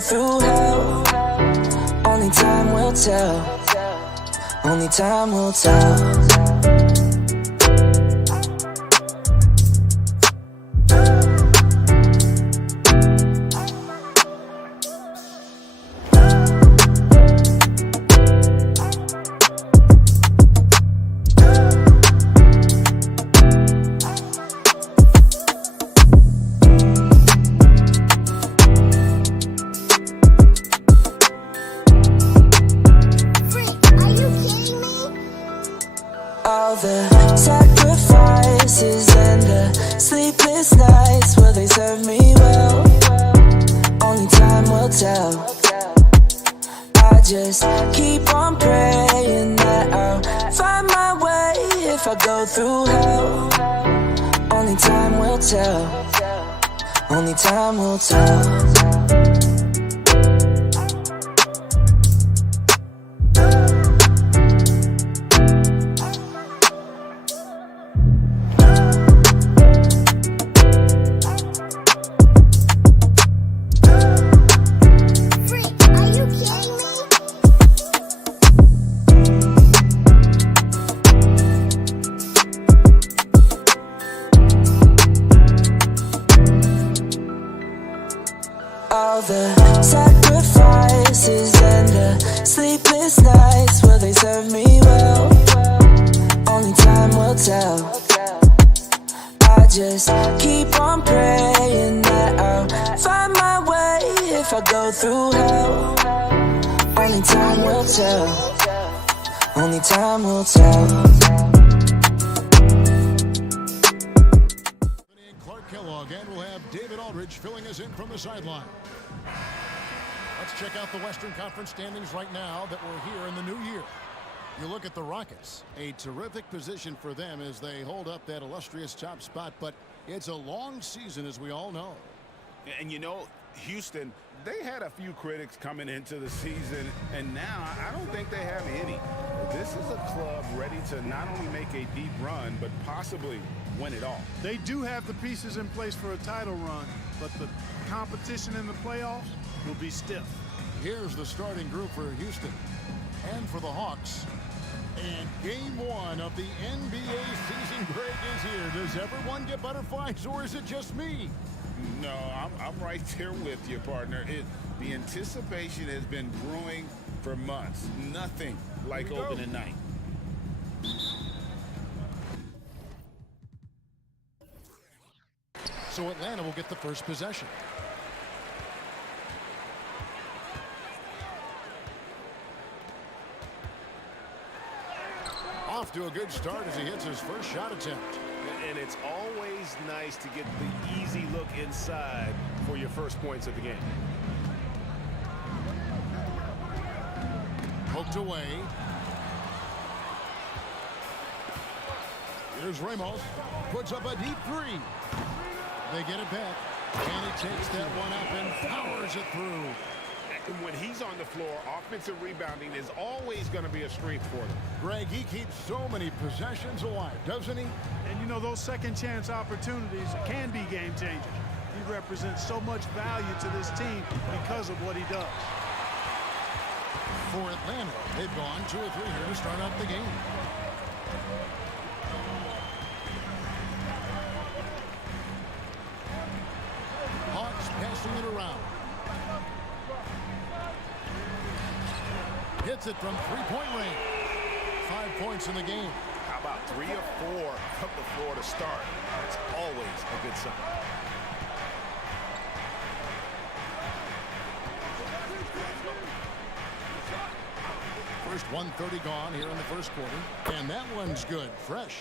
through hell. Only time will tell. Only time will tell. All the sacrifices and the sleepless nights, will they serve me well? Only time will tell. I just keep on praying that I'll find my way if I go through hell. Only time will tell. Only time will tell. All the sacrifices and the sleepless nights, will they serve me well? Only time will tell. I just keep on praying that I'll find my way if I go through hell. Only time will tell. Only time will tell. And we'll have David Aldridge filling us in from the sideline. Let's check out the Western Conference standings right now that we're here in the new year. You look at the Rockets, a terrific position for them as they hold up that illustrious top spot, but it's a long season, as we all know. And you know, Houston, they had a few critics coming into the season, and now I don't think they have any. This is a club ready to not only make a deep run, but possibly win it all. They do have the pieces in place for a title run, but the competition in the playoffs will be stiff. Here's the starting group for Houston and for the Hawks. And game one of the NBA season break is here. Does everyone get butterflies, or is it just me? No, I'm right there with you, partner. The anticipation has been brewing for months. Nothing like opening night. So Atlanta will get the first possession. Off to a good start as he hits his first shot attempt. And it's always nice to get the easy look inside for your first points of the game. Poked away. Here's Ramos. Puts up a deep three. They get it back. And he takes that one up and powers it through. And when he's on the floor, offensive rebounding is always going to be a strength for them. Greg, he keeps so many possessions alive, doesn't he? And you know, those second chance opportunities can be game changers. He represents so much value to this team because of what he does. For Atlanta, they've gone 2 or 3 here to start out the game. Hawks passing it around. Hits it from 3-point range. 5 points in the game. How about 3 or 4 from the floor to start? That's always a good sign. First 1:30 gone here in the first quarter. And that one's good, fresh.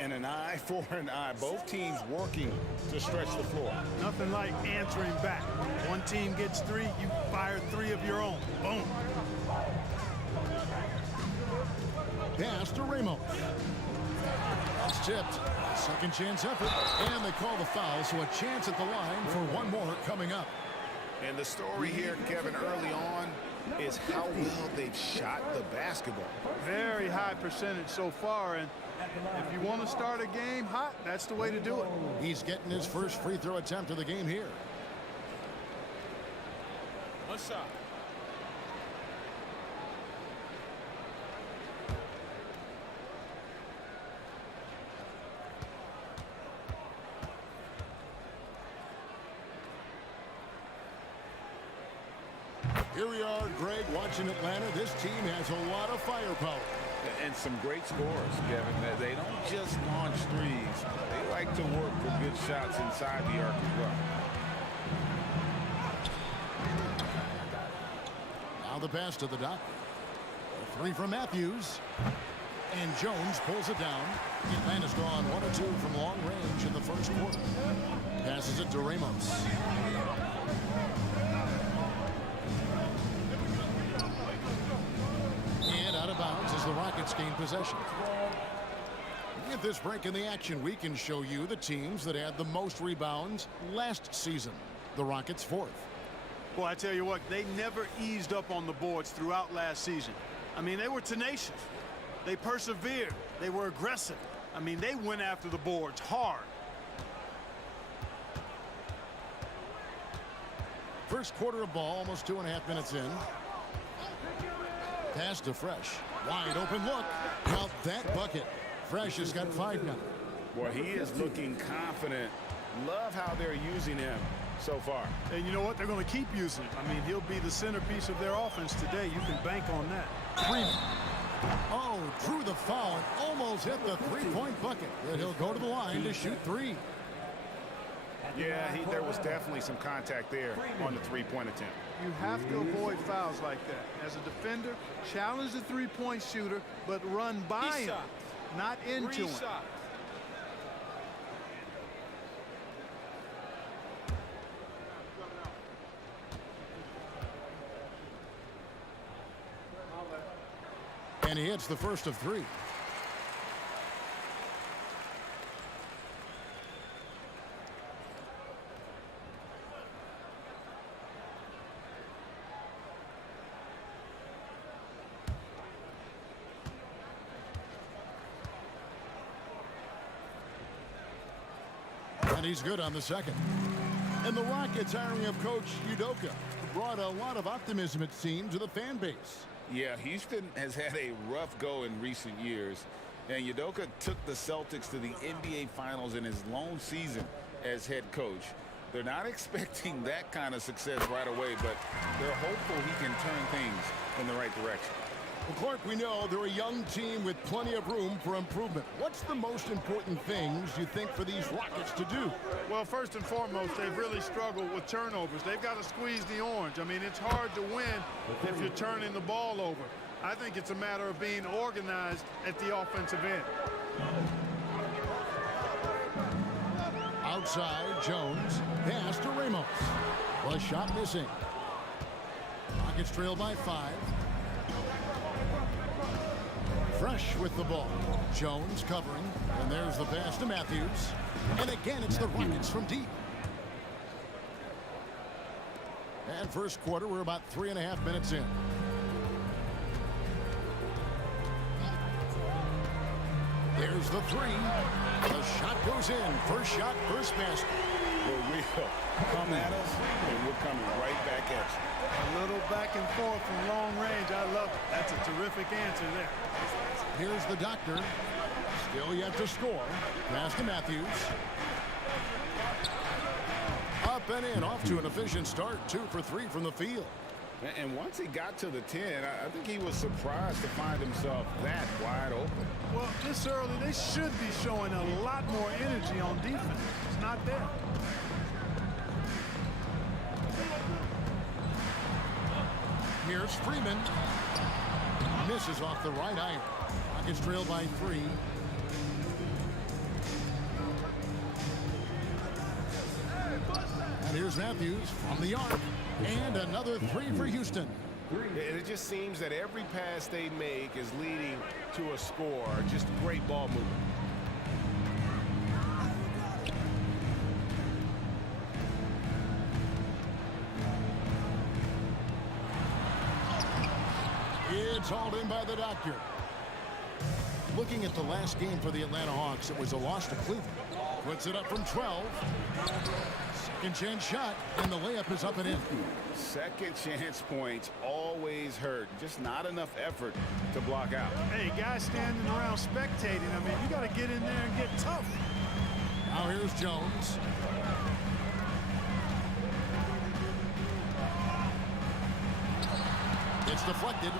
And an eye for an eye. Both teams working to stretch the floor. Nothing like answering back. One team gets 3, you fire 3 of your own. Boom. Pass to Ramos. That's tipped. Second chance effort. And they call the foul, so a chance at the line for one more coming up. And the story here, Kevin, early on is how well they've shot the basketball. Very high percentage so far, and if you want to start a game hot, that's the way to do it. He's getting his first free throw attempt of the game here. What's up? Here we are, Greg, watching Atlanta. This team has a lot of firepower. And some great scores, Kevin. They don't just launch threes. They like to work for good shots inside the arc as well. Now the pass to the doctor. A three from Matthews. And Jones pulls it down. Atlanta's gone 1 or 2 from long range in the first quarter. Passes it to Ramos. And out of bounds as the Rockets gain possession. With this break in the action, we can show you the teams that had the most rebounds last season. The Rockets 4th. Boy, I tell you what, they never eased up on the boards throughout last season. I mean, they were tenacious. They persevered. They were aggressive. I mean, they went after the boards hard. First quarter of ball, almost 2.5 minutes in. Pass to Fresh. Wide open look. Count that bucket. Fresh has got 5 now. Boy, he is looking confident. Love how they're using him so far. And you know what? They're going to keep using him. I mean, he'll be the centerpiece of their offense today. You can bank on that. Freeman. Oh, drew the foul and almost hit the three-point bucket. But he'll go to the line to shoot 3. Yeah, there was definitely some contact there on the three-point attempt. You have to avoid fouls like that. As a defender, challenge the three-point shooter, but run by him, not into him. And he hits the first of 3. And he's good on the second. And the Rockets hiring of Coach Udoka brought a lot of optimism, it seemed, to the fan base. Yeah, Houston has had a rough go in recent years, and Udoka took the Celtics to the NBA Finals in his lone season as head coach. They're not expecting that kind of success right away, but they're hopeful he can turn things in the right direction. Well, Clark, we know they're a young team with plenty of room for improvement. What's the most important things you think for these Rockets to do? Well, first and foremost, they've really struggled with turnovers. They've got to squeeze the orange. I mean, it's hard to win if you're turning the ball over. I think it's a matter of being organized at the offensive end. Outside, Jones. Pass to Ramos. Was shot missing. Rockets trail by 5. Fresh with the ball. Jones covering. And there's the pass to Matthews. And again, it's the Rockets from deep. And first quarter, we're about 3.5 minutes in. There's the 3. The shot goes in. First shot, first basket. For real. Come at us, and we're coming right back at you. A little back and forth from long range. I love it. That's a terrific answer there. Here's the doctor. Still yet to score. Pass to Matthews. Up and in. Off to an efficient start. 2 for 3 from the field. And once he got to the 10, I think he was surprised to find himself that wide open. Well, this early, they should be showing a lot more energy on defense. It's not there. Here's Freeman. Misses off the right iron. Rockets trail by 3. And here's Matthews from the arc. And another 3 for Houston. It just seems that every pass they make is leading to a score. Just great ball movement. It's hauled in by the doctor. Looking at the last game for the Atlanta Hawks, it was a loss to Cleveland. Puts it up from 12. Second chance shot, and the layup is up and in. Second chance points always hurt. Just not enough effort to block out. Hey, guys standing around spectating. I mean, you got to get in there and get tough. Now here's Jones. It's deflected.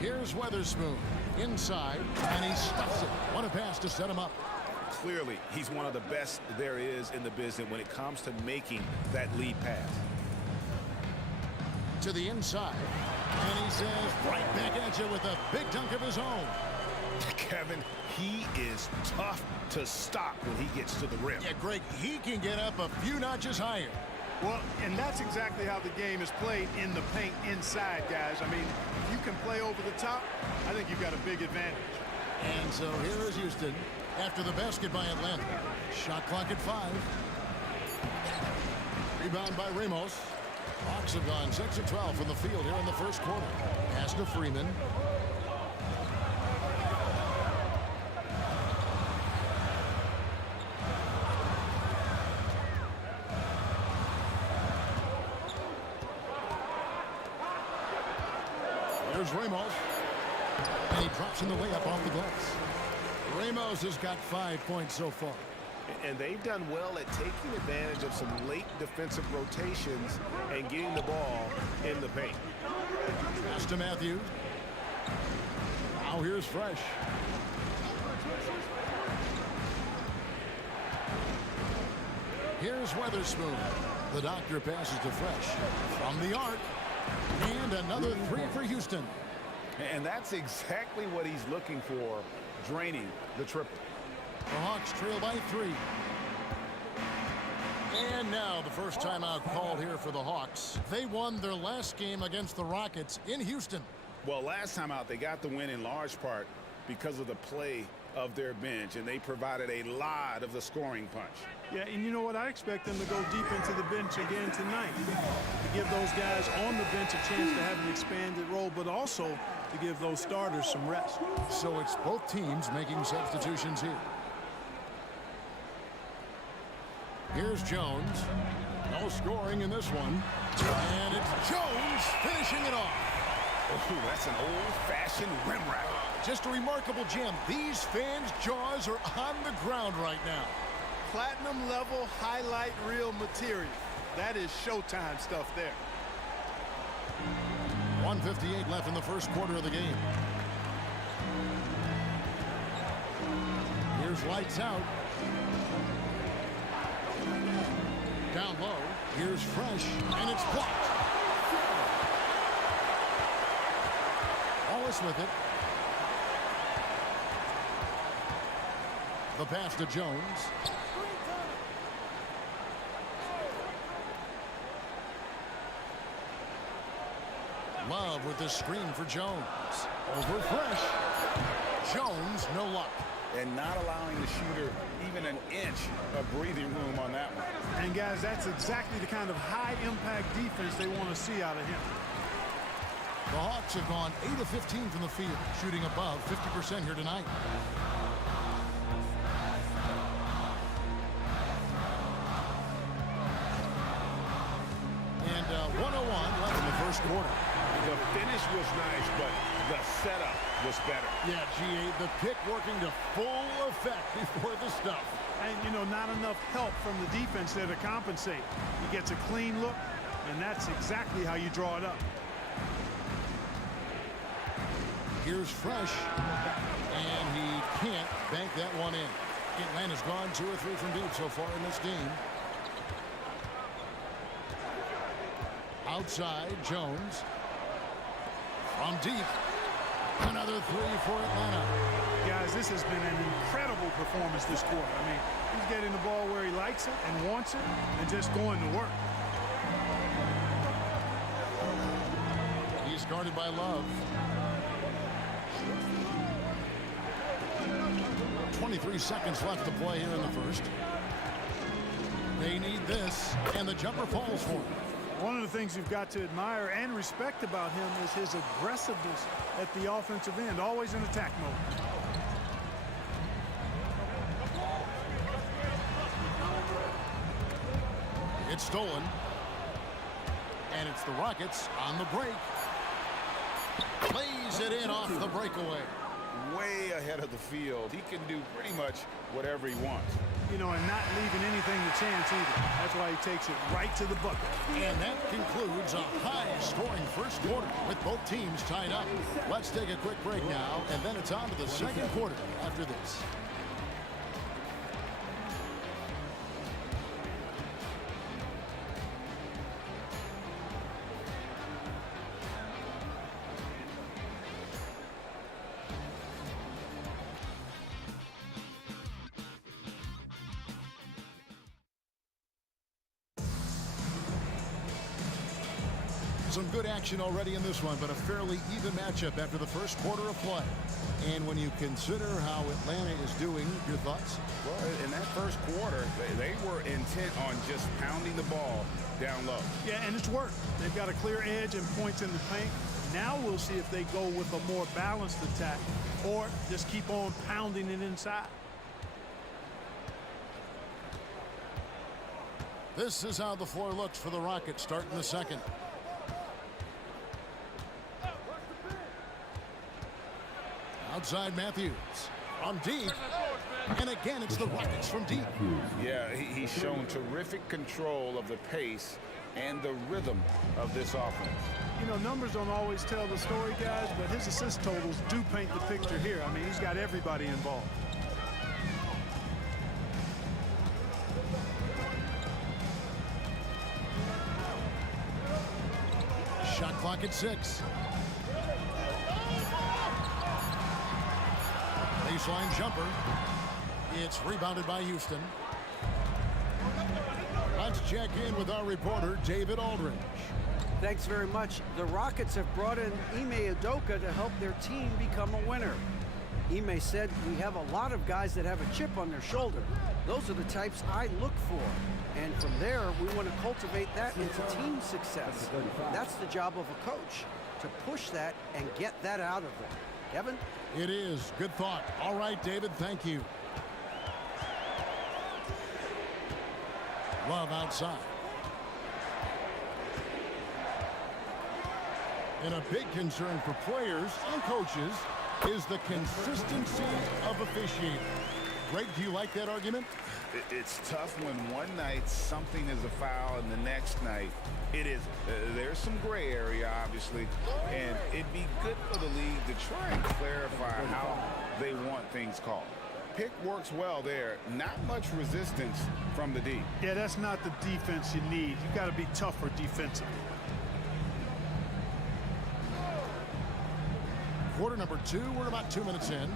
Here's Weatherspoon inside, and he stuffs it. What a pass to set him up. Clearly, he's one of the best there is in the business when it comes to making that lead pass. To the inside, and he says right back at you with a big dunk of his own. Kevin, he is tough to stop when he gets to the rim. Yeah, Greg, he can get up a few notches higher. Well, and that's exactly how the game is played in the paint inside, guys. I mean, if you can play over the top, I think you've got a big advantage. And so here is Houston after the basket by Atlanta. Shot clock at 5. Rebound by Ramos. Hawks have gone 6 of 12 from the field here in the first quarter. Pass to Freeman. There's Ramos. And he drops in the layup off the glass. Ramos has got 5 points so far. And they've done well at taking advantage of some late defensive rotations and getting the ball in the paint. Pass to Matthews. Now here's Fresh. Here's Weatherspoon. The doctor passes to Fresh. From the arc. And another 3 for Houston. And that's exactly what he's looking for, draining the triple. The Hawks trail by 3. And now the first timeout called here for the Hawks. They won their last game against the Rockets in Houston. Well, last time out, they got the win in large part because of the play of their bench, and they provided a lot of the scoring punch. Yeah, and you know what? I expect them to go deep into the bench again tonight to give those guys on the bench a chance to have an expanded role, but also to give those starters some rest. So it's both teams making substitutions here. Here's Jones. No scoring in this one. And it's Jones finishing it off. Oh, that's an old-fashioned rim wrap. Just a remarkable gem. These fans' jaws are on the ground right now. Platinum level highlight reel material. That is Showtime stuff there. 1:58 left in the first quarter of the game. Here's lights out. Down low. Here's Fresh, and it's blocked. Wallace with it. The pass to Jones. Love with the screen for Jones. Over Fresh. Jones, no luck. And not allowing the shooter even an inch of breathing room on that one. And guys, that's exactly the kind of high-impact defense they want to see out of him. The Hawks have gone 8 of 15 from the field, shooting above 50% here tonight. And 1:01 left in the first quarter. The finish was nice, but the setup was better. Yeah, GA, the pick working to full effect before the stuff. And, you know, not enough help from the defense there to compensate. He gets a clean look, and that's exactly how you draw it up. Here's Fresh, and he can't bank that one in. Atlanta's gone 2 or 3 from deep so far in this game. Outside, Jones. From deep, another 3 for Atlanta. Guys, this has been an incredible performance this quarter. I mean, he's getting the ball where he likes it and wants it and just going to work. He's guarded by Love. 23 seconds left to play here in the first. They need this, and the jumper falls for him. One of the things you've got to admire and respect about him is his aggressiveness at the offensive end, always in attack mode. It's stolen. And it's the Rockets on the break. Plays it in off the breakaway. Way ahead of the field. He can do pretty much whatever he wants. You know, and not leaving anything to chance either. That's why he takes it right to the bucket. And that concludes a high-scoring first quarter with both teams tied up. Let's take a quick break now, and then it's on to the second quarter after this. Some good action already in this one, but a fairly even matchup after the first quarter of play. And when you consider how Atlanta is doing, your thoughts? Well, in that first quarter, they were intent on just pounding the ball down low. Yeah, and it's worked. They've got a clear edge and points in the paint. Now we'll see if they go with a more balanced attack or just keep on pounding it inside. This is how the floor looks for the Rockets starting the second. Outside Matthews from deep, and again it's the Rockets from deep. Yeah, he's shown terrific control of the pace and the rhythm of this offense. You know, numbers don't always tell the story, guys, but his assist totals do paint the picture here. I mean, he's got everybody involved. Shot clock at 6. Baseline jumper. It's rebounded by Houston. Let's check in with our reporter, David Aldridge. Thanks very much. The Rockets have brought in Ime Udoka to help their team become a winner. Ime said, "We have a lot of guys that have a chip on their shoulder. Those are the types I look for. And from there, we want to cultivate that into team success. That's the job of a coach, to push that and get that out of them." Kevin? It is. Good thought. All right, David, thank you. Love outside. And a big concern for players and coaches is the consistency of officiating. Greg, do you like that argument? It's tough when one night something is a foul and the next night it isn't. There's some gray area, obviously, and it'd be good for the league to try and clarify how they want things called. Pick works well there. Not much resistance from the D. Yeah, that's not the defense you need. You got to be tougher defensively. Quarter number 2, we're about 2 minutes in.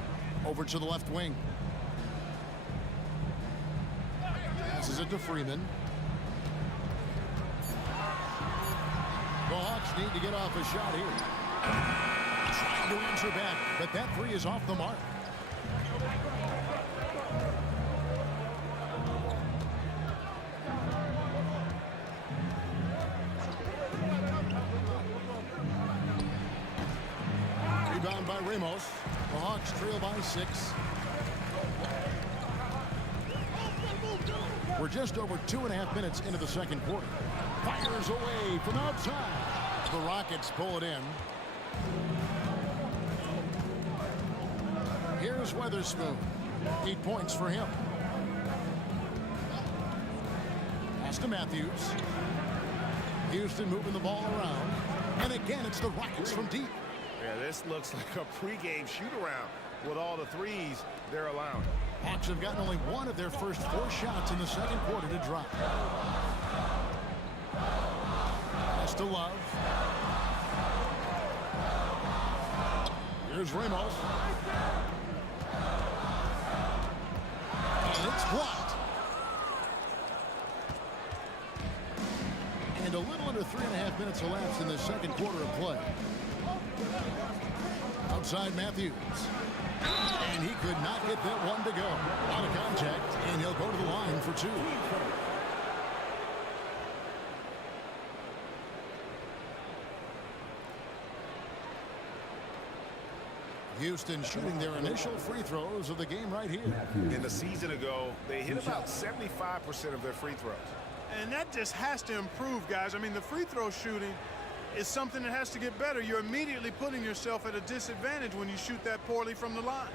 Over to the left wing. Passes it to Freeman. The Hawks need to get off a shot here. Trying to answer back, but that three is off the mark. Rebound by Ramos. The Hawks trail by 6. We're just over 2.5 minutes into the second quarter. Fires away from outside. The Rockets pull it in. Here's Weatherspoon. 8 points for him. Pass to Matthews. Houston moving the ball around. And again, it's the Rockets from deep. Yeah, this looks like a pregame shoot-around with all the threes they're allowing. Hawks have gotten only one of their first 4 shots in the second quarter to drop. Pass to Love. Here's Ramos. And it's blocked. And a little under 3.5 minutes elapsed in the second quarter of play. Outside Matthews. And he could not get that one to go. Out of contact, and he'll go to the line for 2. Houston shooting their initial free throws of the game right here. In the season ago, they hit about 75% of their free throws. And that just has to improve, guys. I mean, the free throw shooting is something that has to get better. You're immediately putting yourself at a disadvantage when you shoot that poorly from the line.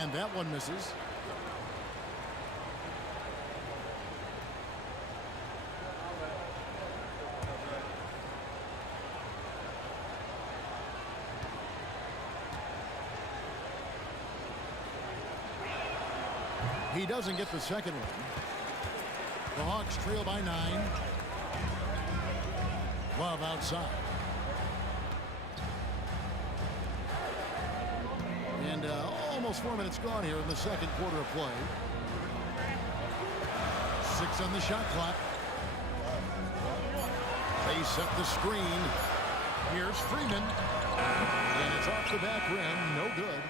And that one misses. He doesn't get the second one. The Hawks trail by 9. Love outside. And almost 4 minutes gone here in the second quarter of play. 6 on the shot clock. They set the screen. Here's Freeman. And it's off the back rim. No good.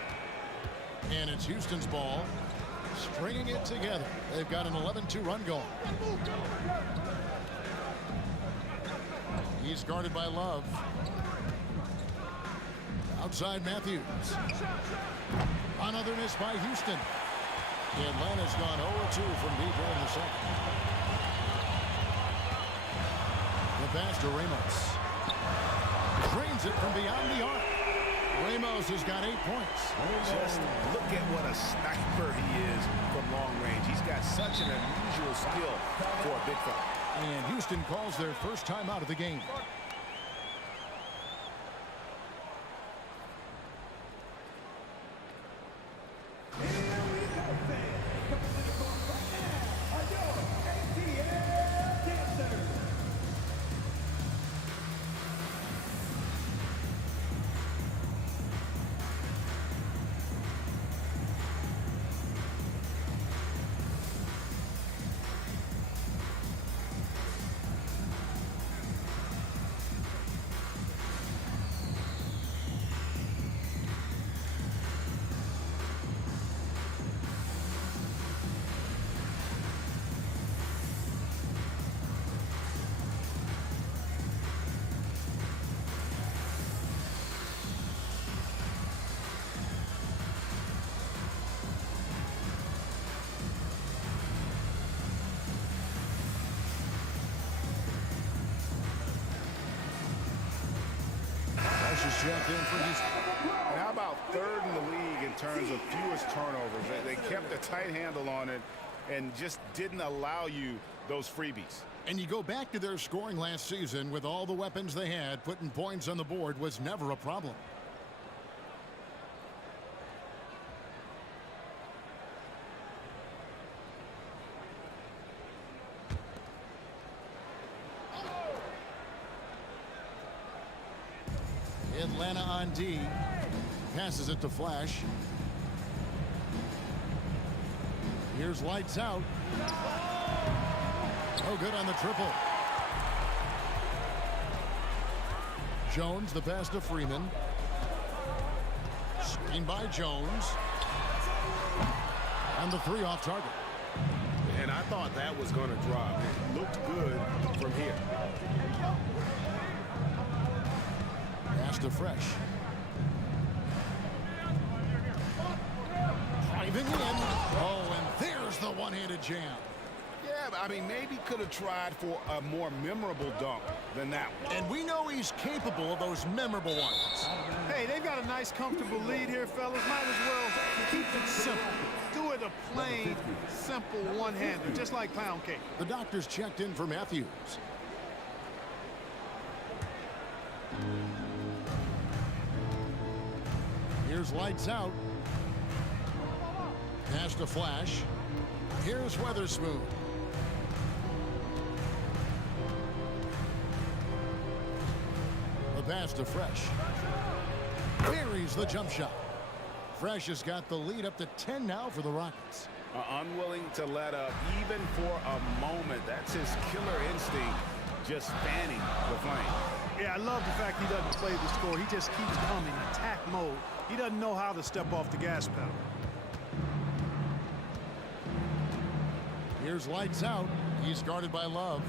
And it's Houston's ball. Stringing it together. They've got an 11-2 run going. He's guarded by Love. Outside Matthews. Another miss by Houston. Atlanta's gone 0-2 from deep here in the second. The pass to Ramos. Drains it from beyond the arc. Ramos has got 8 points. Just look at what a sniper he is from long range. He's got such an unusual skill for a big fella. And Houston calls their first time out of the game. Is checked in for Houston. And how about third in the league in terms of fewest turnovers? They kept a tight handle on it and just didn't allow you those freebies. And you go back to their scoring last season with all the weapons they had, putting points on the board was never a problem. Atlanta on D. Passes it to Flash. Here's lights out. No good on the triple. Jones, the pass to Freeman. Screen by Jones. And the 3 off target. And I thought that was going to drop. It looked good from here. Pass to Fresh. Driving in. Oh, and there's the one-handed jam. Yeah, but I mean, maybe could have tried for a more memorable dunk than that one. And we know he's capable of those memorable ones. Hey, they've got a nice, comfortable lead here, fellas. Might as well keep it simple. Do it a plain, simple one-hander, just like pound cake. The doctor's checked in for Matthews. Here's lights out. Pass to Flash. Here's Weatherspoon. The pass to Fresh. Buries the jump shot. Fresh has got the lead up to 10 now for the Rockets. Unwilling to let up even for a moment. That's his killer instinct, just fanning the flame. Yeah, I love the fact he doesn't play the score. He just keeps coming, attack mode. He doesn't know how to step off the gas pedal. Here's lights out. He's guarded by Love.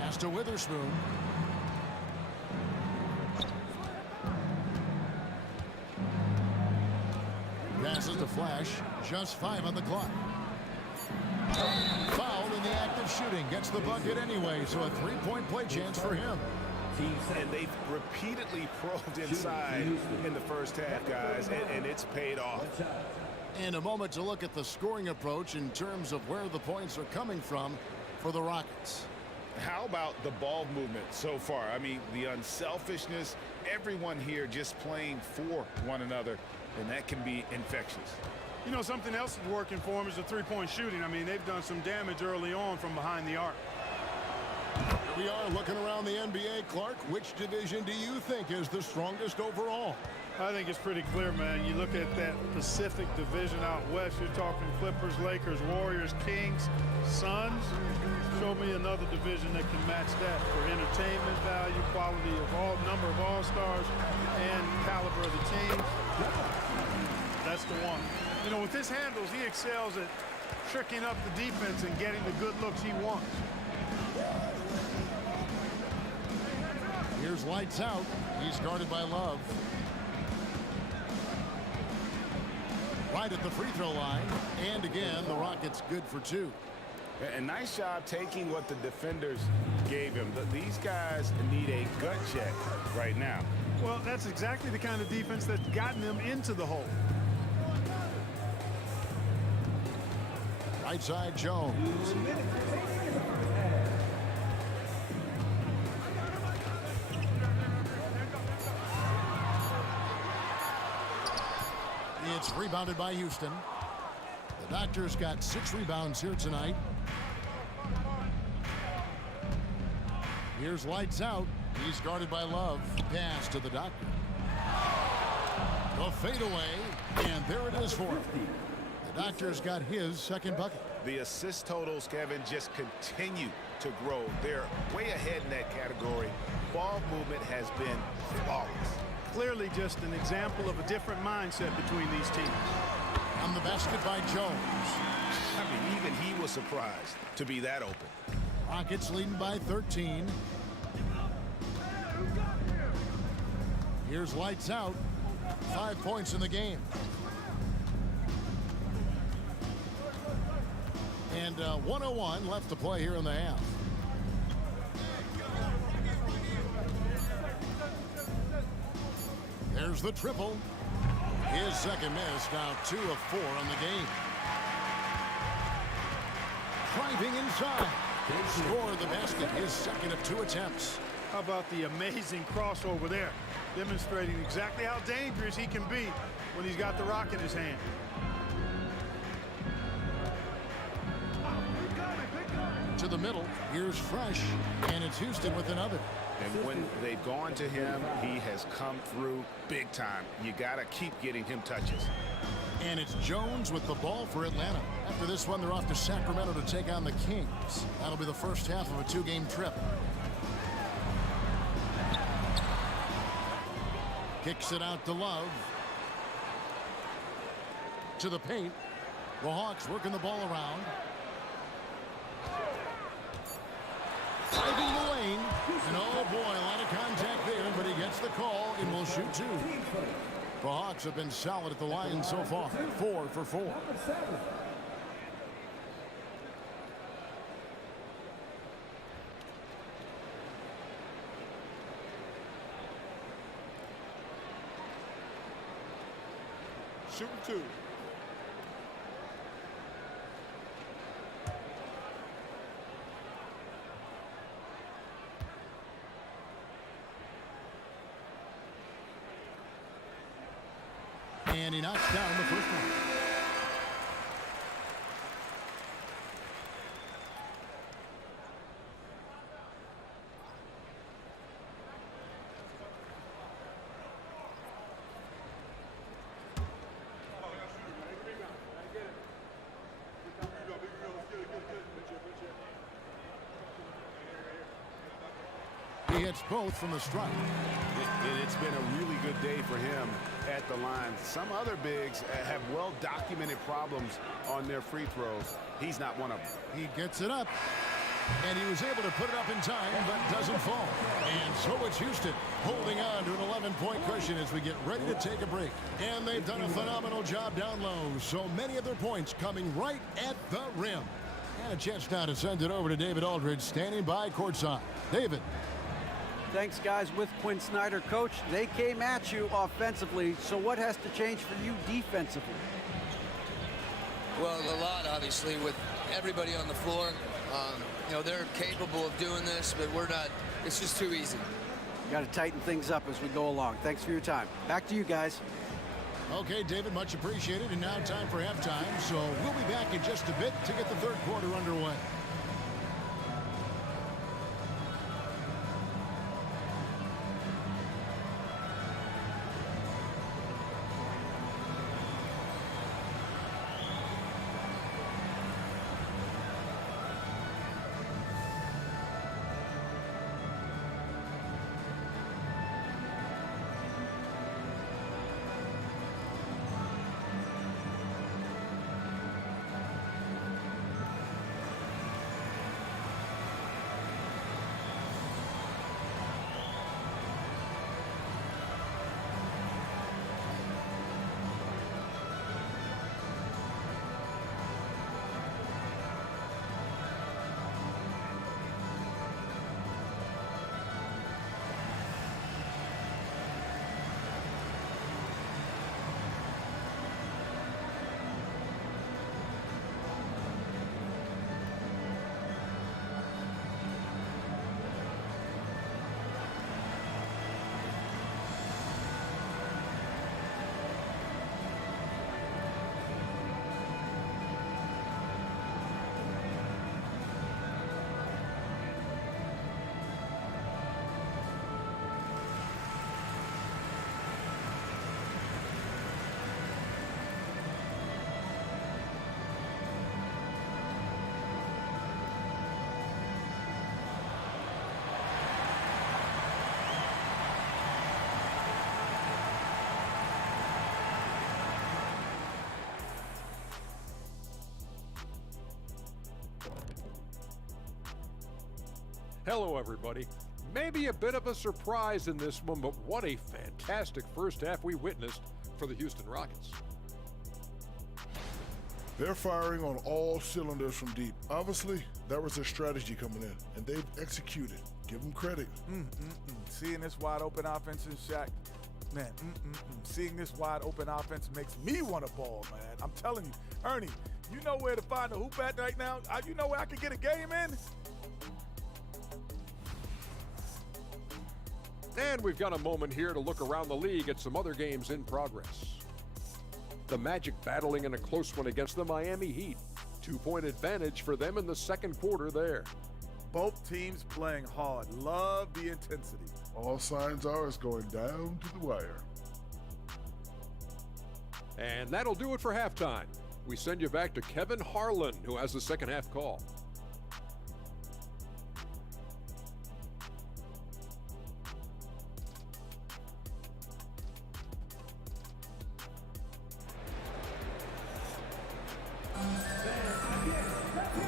Pass to Witherspoon. Passes to Flash. Just 5 on the clock. Fouled in the act of shooting. Gets the bucket anyway, so a 3-point play chance for him. And they've repeatedly probed inside in the first half, guys, and it's paid off. And a moment to look at the scoring approach in terms of where the points are coming from for the Rockets. How about the ball movement so far? I mean, the unselfishness, everyone here just playing for one another, and that can be infectious. You know, something else that's working for them is the three-point shooting. I mean, they've done some damage early on from behind the arc. Here we are looking around the NBA, Clark. Which division do you think is the strongest overall? I think it's pretty clear, man. You look at that Pacific Division out west, you're talking Clippers, Lakers, Warriors, Kings, Suns. Show me another division that can match that for entertainment value, quality of number of all-stars, and caliber of the team. That's the one. You know, with his handles, he excels at tricking up the defense and getting the good looks he wants. Here's lights out. He's guarded by Love. Right at the free throw line. And again, the Rockets good for 2. A nice job taking what the defenders gave him. These guys need a gut check right now. Well, that's exactly the kind of defense that's gotten them into the hole. Right side, Jones. It's rebounded by Houston. The Doctors got 6 rebounds here tonight. Here's lights out. He's guarded by Love. Pass to the Doctor. The fadeaway, and there it is for him. The Doctors got his second bucket. The assist totals, Kevin, just continue to grow. They're way ahead in that category. Ball movement has been flawless. Clearly just an example of a different mindset between these teams. On the basket by Jones. I mean, even he was surprised to be that open. Rockets leading by 13. Here's lights out. 5 points in the game. And 1:01 left to play here in the half. There's the triple. His second miss, now 2 of 4 on the game. Driving inside. Score the basket, his second of 2 attempts. How about the amazing crossover there? Demonstrating exactly how dangerous he can be when he's got the rock in his hand. To the middle, here's Fresh, and it's Houston with another. And when they've gone to him, he has come through big time. You got to keep getting him touches. And it's Jones with the ball for Atlanta. After this one, they're off to Sacramento to take on the Kings. That'll be the first half of a 2-game trip. Kicks it out to Love. To the paint. The Hawks working the ball around. Driving the lane. And oh boy, a lot of contact there, but he gets the call and will shoot 2. The Hawks have been solid at the line so far. 4 for 4. Shooting 2. And he knocks down the first one. He hits both from the strike. It's been a really good day for him at the line. Some other bigs have well-documented problems on their free throws. He's not one of them. He gets it up. And he was able to put it up in time, but doesn't fall. And so it's Houston holding on to an 11-point cushion as we get ready to take a break. And they've done a phenomenal job down low. So many of their points coming right at the rim. And a chance now to send it over to David Aldridge, standing by courtside. David. Thanks, guys. With Quinn Snyder, coach, they came at you offensively. So what has to change for you defensively? Well, a lot, obviously, with everybody on the floor. You know, they're capable of doing this, but we're not. It's just too easy. Got to tighten things up as we go along. Thanks for your time. Back to you guys. Okay, David, much appreciated. And now time for halftime. So we'll be back in just a bit to get the third quarter underway. Hello, everybody. Maybe a bit of a surprise in this one, but what a fantastic first half we witnessed for the Houston Rockets. They're firing on all cylinders from deep. Obviously, that was their strategy coming in, and they've executed. Give them credit. Seeing this wide open offense in Shaq, man, seeing this wide open offense makes me want to ball, man. I'm telling you, Ernie, you know where to find the hoop at right now? You know where I can get a game in? And we've got a moment here to look around the league at some other games in progress. The Magic battling in a close one against the Miami Heat. 2-point advantage for them in the second quarter there. Both teams playing hard. Love the intensity. All signs are it's going down to the wire. And that'll do it for halftime. We send you back to Kevin Harlan, who has the second half call.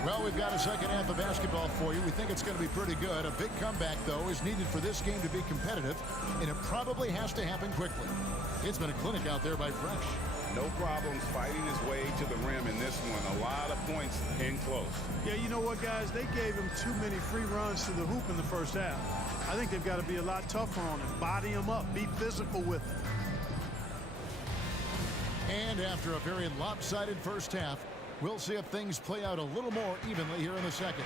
Well, we've got a second half of basketball for you. We think it's going to be pretty good. A big comeback, though, is needed for this game to be competitive, and it probably has to happen quickly. It's been a clinic out there by Fresh. No problems fighting his way to the rim in this one. A lot of points in close. Yeah, you know what, guys? They gave him too many free runs to the hoop in the first half. I think they've got to be a lot tougher on him. Body him up. Be physical with him. And after a very lopsided first half, we'll see if things play out a little more evenly here in the second.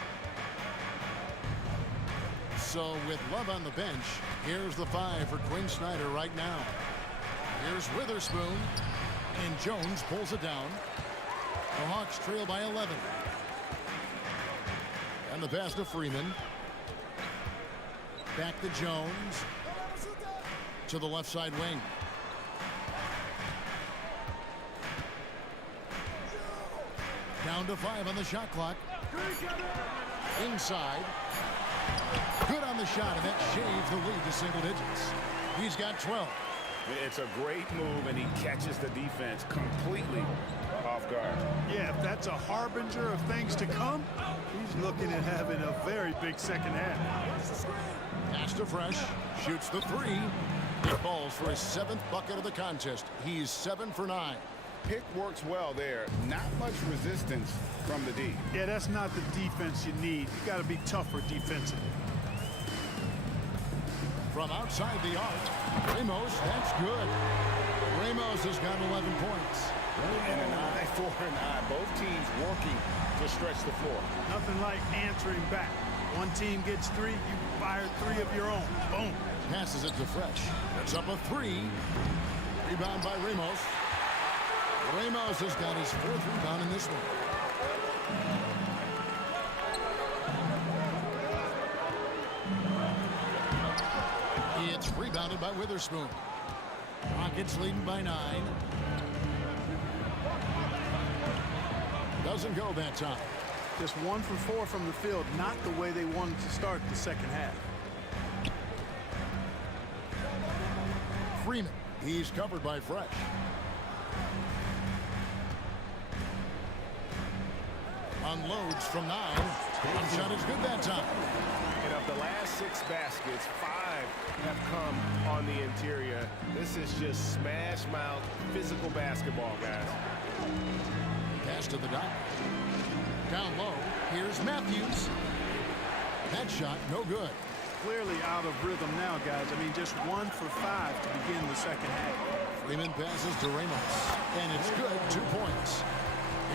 So with Love on the bench, here's the 5 for Quinn Snyder right now. Here's Witherspoon, and Jones pulls it down. The Hawks trail by 11. And the pass to Freeman. Back to Jones. To the left side wing. Down to 5 on the shot clock. Inside. Good on the shot, and that shaves the lead to single digits. He's got 12. It's a great move, and he catches the defense completely off guard. Yeah, if that's a harbinger of things to come, He's looking at having a very big second half. Pass to Fresh. Shoots the three. It falls for his 7th bucket of the contest. He's 7 for 9. Pick works well there. Not much resistance from the D. Yeah, that's not the defense you need. You got to be tougher defensively. From outside the arc, Ramos, that's good. Ramos has got 11 points. And an eye for an eye. Both teams working to stretch the floor. Nothing like answering back. One team gets 3, you fire 3 of your own. Boom. Passes it to Fresh. It's up a 3. Rebound by Ramos. Ramos has got his 4th rebound in this one. It's rebounded by Witherspoon. Rockets leading by 9. Doesn't go that time. Just 1 for 4 from the field. Not the way they wanted to start the second half. Freeman. He's covered by Fresh. Unloads from 9. One shot is good that time. And of the last 6 baskets, 5 have come on the interior. This is just smash mouth physical basketball, guys. Pass to the dot. Down low. Here's Matthews. That shot no good. Clearly out of rhythm now, guys. I mean, just 1 for 5 to begin the second half. Freeman passes to Ramos. And it's good. 2 points.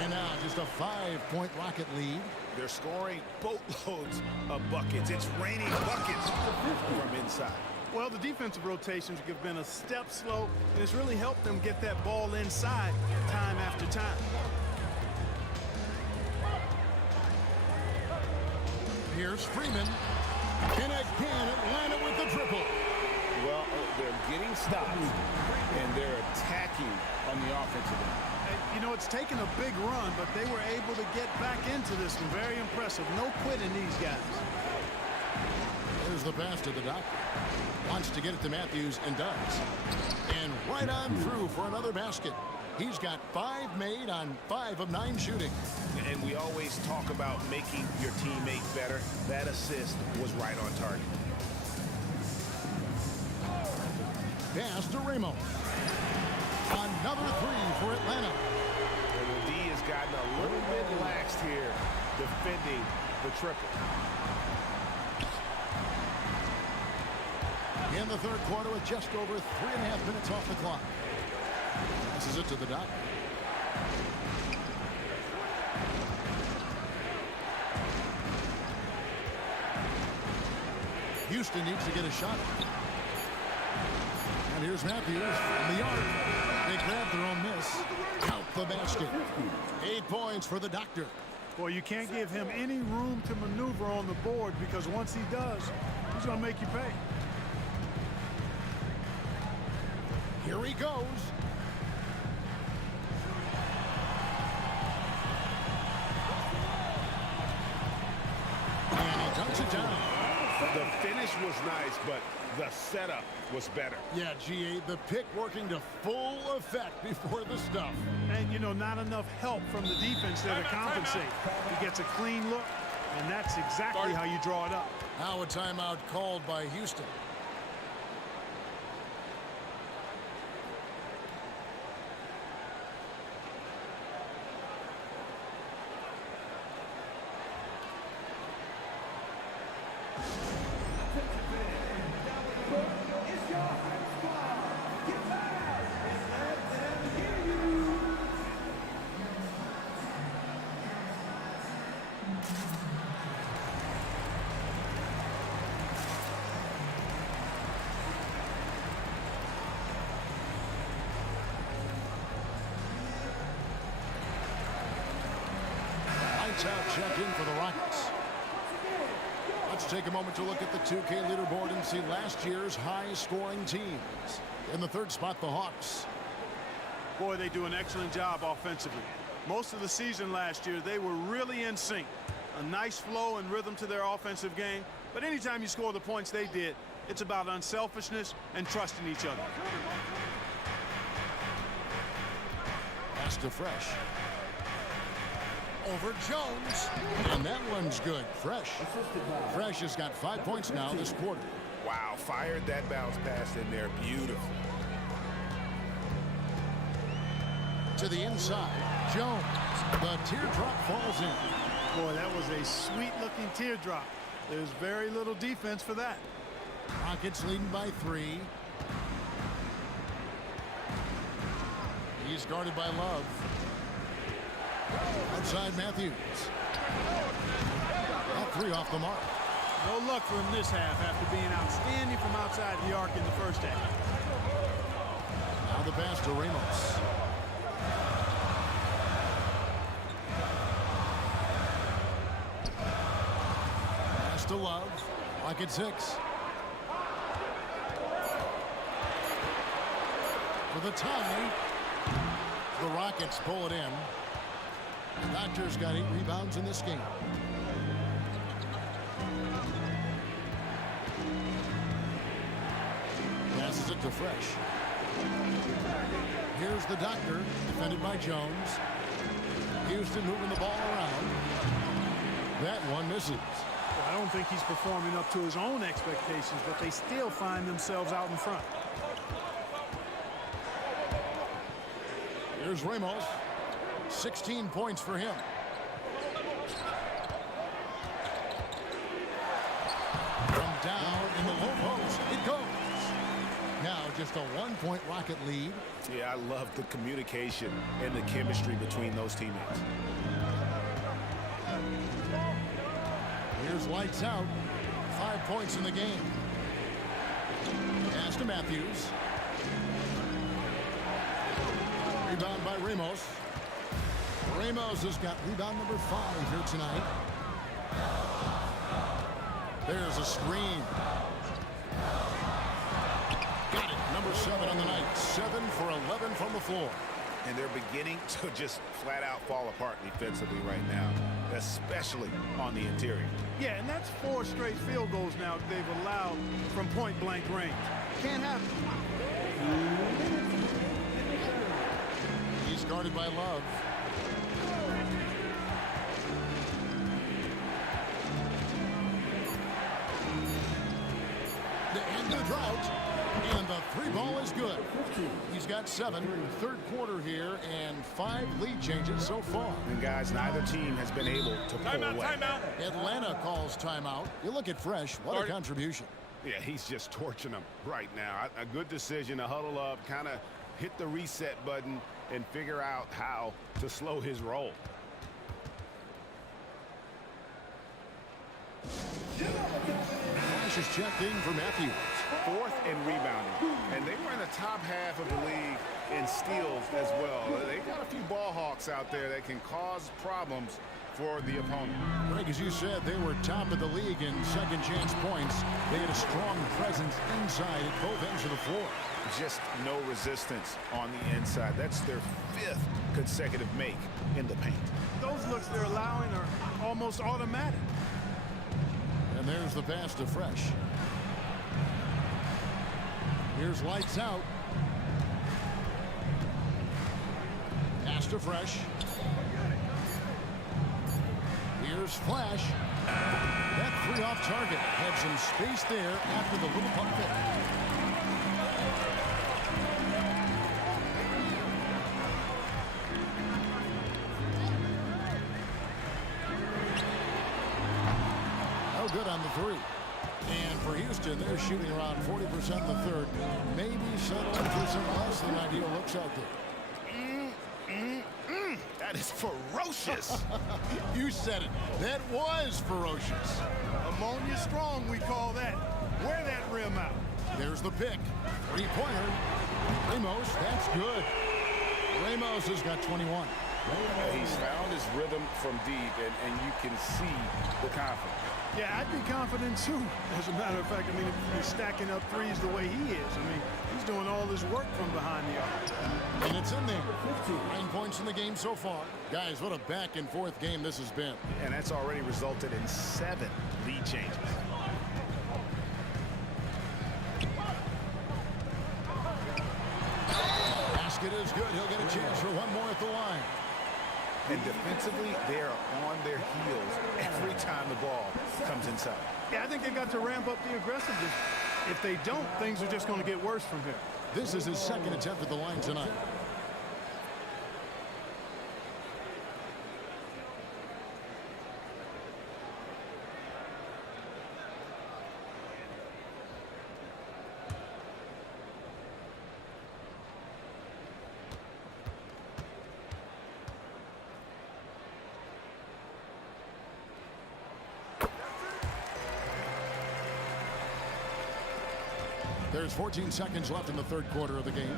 And now just a 5-point Rocket lead. They're scoring boatloads of buckets. It's raining buckets from inside. Well, the defensive rotations have been a step slow, and it's really helped them get that ball inside time after time. Here's Freeman. And again, Atlanta with the triple. Well, they're getting stops, and they're attacking on the offensive end. You know, it's taken a big run, but they were able to get back into this one. Very impressive. No quitting these guys. There's the pass to the doctor. Wants to get it to Matthews and does. And right on through for another basket. He's got 5 made on 5 of 9 shooting. And we always talk about making your teammate better. That assist was right on target. Pass to Ramos. Another 3 for Atlanta. And the D has gotten a little bit laxed here defending the triple. In the 3rd quarter with just over 3.5 minutes off the clock. This is it to the dot. Houston needs to get a shot. And here's Matthews in the arc. They grab their own miss. Count the basket. 8 points for the doctor. Boy, you can't give him any room to maneuver on the board, because once he does, he's going to make you pay. Here he goes. And he dunks it down. The finish was nice, but the setup was better. Yeah, GA, the pick working to full effect before the stuff. And, you know, not enough help from the defense there to compensate. He gets a clean look, and that's exactly how you draw it up. Now a timeout called by Houston. Out check-in for the Rockets. Let's take a moment to look at the 2K leaderboard and see last year's high-scoring teams. In the 3rd spot, the Hawks. Boy, they do an excellent job offensively. Most of the season last year, they were really in sync. A nice flow and rhythm to their offensive game. But anytime you score the points they did, it's about unselfishness and trusting each other. Pass to Fresh. over Jones. And that one's good. Fresh has got 5 points now this quarter. Wow, fired that bounce pass in there. Beautiful. To the inside, Jones. The teardrop falls in. Boy, that was a sweet-looking teardrop. There's very little defense for that. Rockets leading by 3. He's guarded by Love. Outside Matthews. That 3 off the mark. No luck for him this half after being outstanding from outside the arc in the first half. Now the pass to Ramos. Pass to Love. Rocket 6. For the tie. The Rockets pull it in. The Dodgers got 8 rebounds in this game. Passes it to Fresh. Here's the Doctor, defended by Jones. Houston moving the ball around. That one misses. Well, I don't think he's performing up to his own expectations, but they still find themselves out in front. Here's Ramos. 16 points for him. From down in the low post, it goes. Now just a 1-point Rocket lead. Yeah, I love the communication and the chemistry between those teammates. Here's lights out. 5 points in the game. Pass to Matthews. Rebound by Ramos. Ramos has got rebound number 5 here tonight. There's a screen. Got it. Number 7 on the night. 7 for 11 from the floor. And they're beginning to just flat out fall apart defensively right now, especially on the interior. Yeah, and that's 4 straight field goals now that they've allowed from point-blank range. Can't happen. He's guarded by Love. The end of the drought. And the 3 ball is good. He's got 7. Third quarter here and 5 lead changes so far. And guys, neither team has been able to pull away. Timeout. Atlanta calls timeout. You look at Fresh. What a contribution. Yeah, he's just torching them right now. A good decision to huddle up, kind of hit the reset button, and figure out how to slow his roll. Fresh is checked in for Matthews. 4th in rebounding. And they were in the top half of the league in steals as well. They got a few ball hawks out there that can cause problems for the opponent. Greg, as you said, they were top of the league in second chance points. They had a strong presence inside at both ends of the floor. Just no resistance on the inside. That's their 5th consecutive make in the paint. Those looks they're allowing are almost automatic. And there's the pass to Fresh. Here's lights out. Pass to Fresh. Here's Flash. That 3 off target. Had some space there after the little pump fake. Good on the 3. And for Houston, they're shooting around 40% in the third. Maybe settling for some less than ideal looks out there. That is ferocious. You said it. That was ferocious. Ammonia strong, we call that. Wear that rim out. There's the pick. 3-pointer. Ramos, that's good. Ramos has got 21. He's found his rhythm from deep, and you can see the confidence. Yeah, I'd be confident too. As a matter of fact, I mean, if he's stacking up threes the way he is, I mean, he's doing all his work from behind the arc. And it's in there. 9 points in the game so far. Guys, what a back and forth game this has been. And that's already resulted in 7 lead changes. Basket is good. He'll get a chance for one more at the line. And defensively, they are on their heels every time the ball comes inside. Yeah, I think they got to ramp up the aggressiveness. If they don't, things are just going to get worse from here. This is his second attempt at the line tonight. There's 14 seconds left in the third quarter of the game.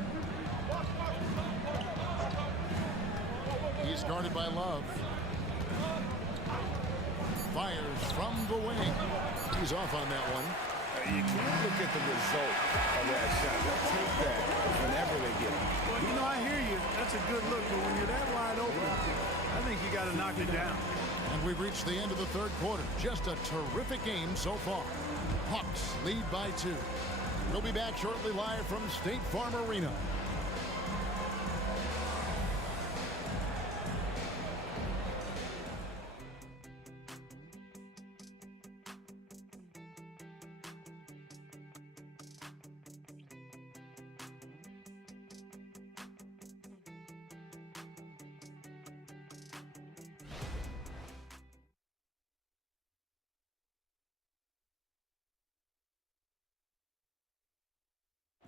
He's guarded by Love. Fires from the wing. He's off on that one. You can't look at the result of that shot. They'll take that whenever they get it. Well, you know, I hear you. That's a good look, but when you're that wide open, I think you got to knock it down. And we've reached the end of the third quarter. Just a terrific game so far. Hawks lead by 2. We'll be back shortly live from State Farm Arena.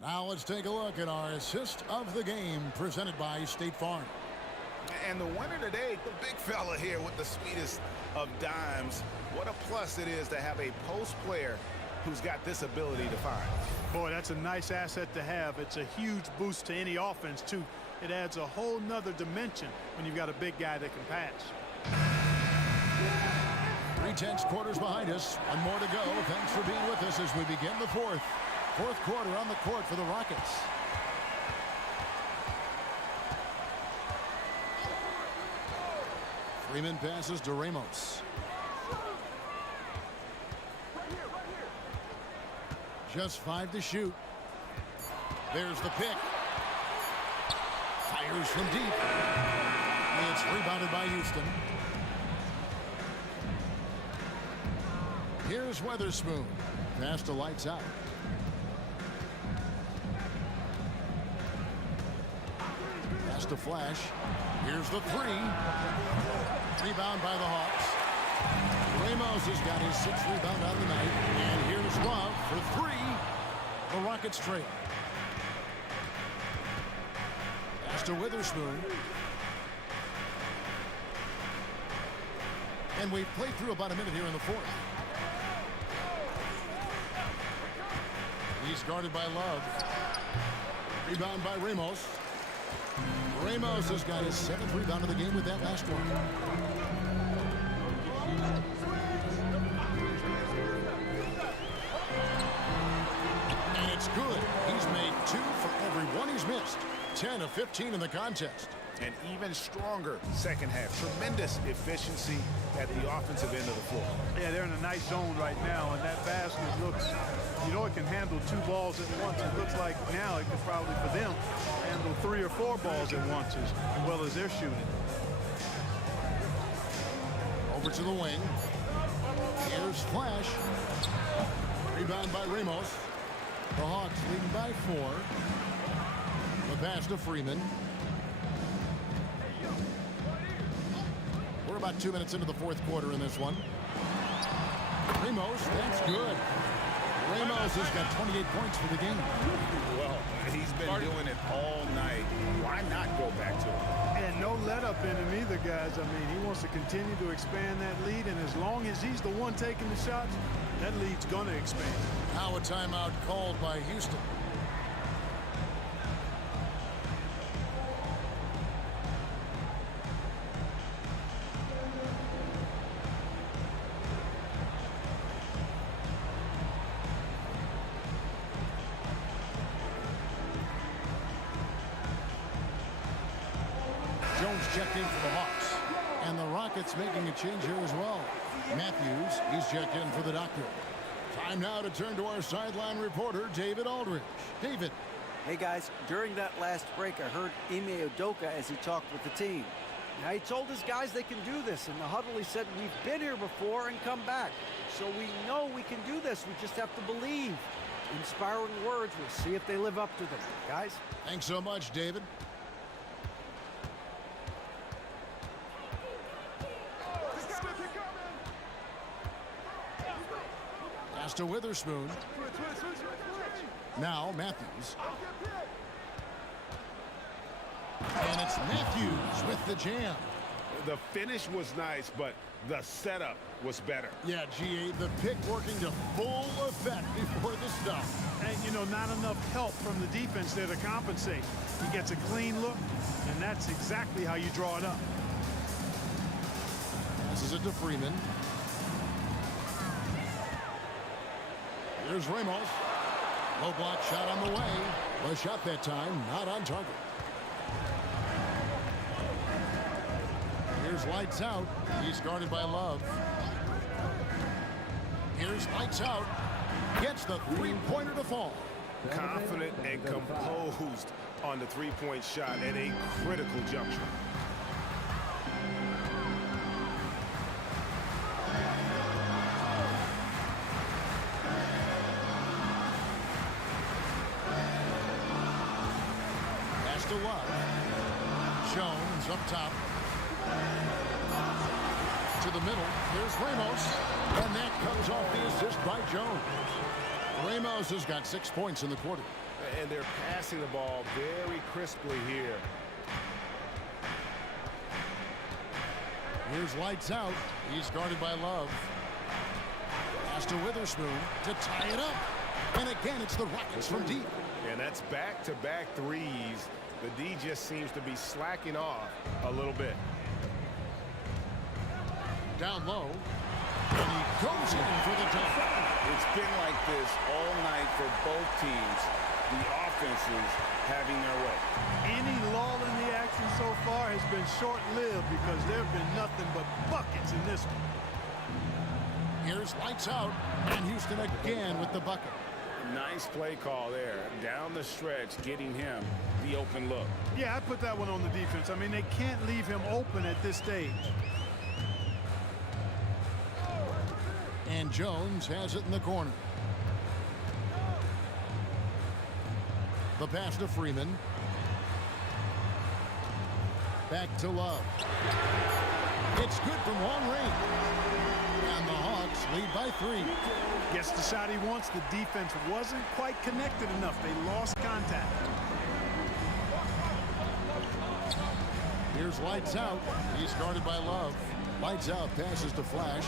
Now let's take a look at our assist of the game presented by State Farm. And the winner today, the big fella here with the sweetest of dimes. What a plus it is to have a post player who's got this ability to find. Boy, that's a nice asset to have. It's a huge boost to any offense, too. It adds a whole nother dimension when you've got a big guy that can pass. 3 quarters behind us. One more to go. Thanks for being with us as we begin the fourth. Fourth quarter on the court for the Rockets. Freeman passes to Ramos. Just 5 to shoot. There's the pick. Fires from deep. It's rebounded by Houston. Here's Weatherspoon. Pass to Lights Out. Pass to Flash. Here's the 3. Rebound by the Hawks. Ramos has got his 6th rebound on the night. And here's Love for 3. The Rockets trail. Pass to Witherspoon. And we've played through about a minute here in the fourth. He's guarded by Love. Rebound by Ramos. Ramos has got his 7th rebound of the game with that last one. And it's good. He's made 2 for every one he's missed. 10 of 15 in the contest. And even stronger second half. Tremendous efficiency at the offensive end of the floor. Yeah, they're in a nice zone right now, and that basket looks, you know, it can handle 2 balls at once. It looks like now it could probably, for them, handle 3 or 4 balls at once as well as they're shooting. Over to the wing. Here's Flash. Rebound by Ramos. The Hawks leading by 4. The pass to Freeman. We're about 2 minutes into the fourth quarter in this one. Ramos, that's good. Ramos has got 28 points for the game. Well, he's been doing it all night. Why not go back to it? And no let up in him either, guys. I mean, he wants to continue to expand that lead, and as long as he's the one taking the shots, that lead's going to expand. Now a timeout called by Houston. Jones checked in for the Hawks. And the Rockets making a change here as well. Matthews, he's checked in for the Doctor. Time now to turn to our sideline reporter, David Aldridge. David. Hey, guys, during that last break, I heard Ime Udoka as he talked with the team. Now, he told his guys they can do this. In the huddle, he said, we've been here before and come back. So we know we can do this. We just have to believe. Inspiring words. We'll see if they live up to them. Guys? Thanks so much, David. Pass to Witherspoon. Now Matthews. And it's Matthews with the jam. The finish was nice, but the setup was better. Yeah, GA, the pick working to full effect before the stop. And, you know, not enough help from the defense there to compensate. He gets a clean look, and that's exactly how you draw it up. Passes it to Freeman. Here's Ramos. Low block shot on the way. The shot that time, not on target. Here's lights out. He's guarded by Love. Here's lights out. Gets the three-pointer to fall. Confident and composed on the three-point shot at a critical juncture. Pass to Love. Jones up top. To the middle. Here's Ramos. And that comes off the assist by Jones. Ramos has got 6 points in the quarter. And they're passing the ball very crisply here. Here's lights out. He's guarded by Love. Pass to Witherspoon to tie it up. And again, it's the Rockets from deep. And that's back-to-back threes. The D just seems to be slacking off a little bit. Down low. And he goes in for the dunk. It's been like this all night for both teams. The offenses having their way. Any lull in the action so far has been short-lived because there have been nothing but buckets in this one. Here's lights out. And Houston again with the bucket. Nice play call there. Down the stretch, getting him the open look. Yeah, I put that one on the defense. I mean, they can't leave him open at this stage. And Jones has it in the corner. The pass to Freeman. Back to Love. It's good from long range. And the Hawks lead by 3. Gets the shot he wants. The defense wasn't quite connected enough. They lost contact. Here's lights out. He's guarded by Love. Lights out passes to Flash.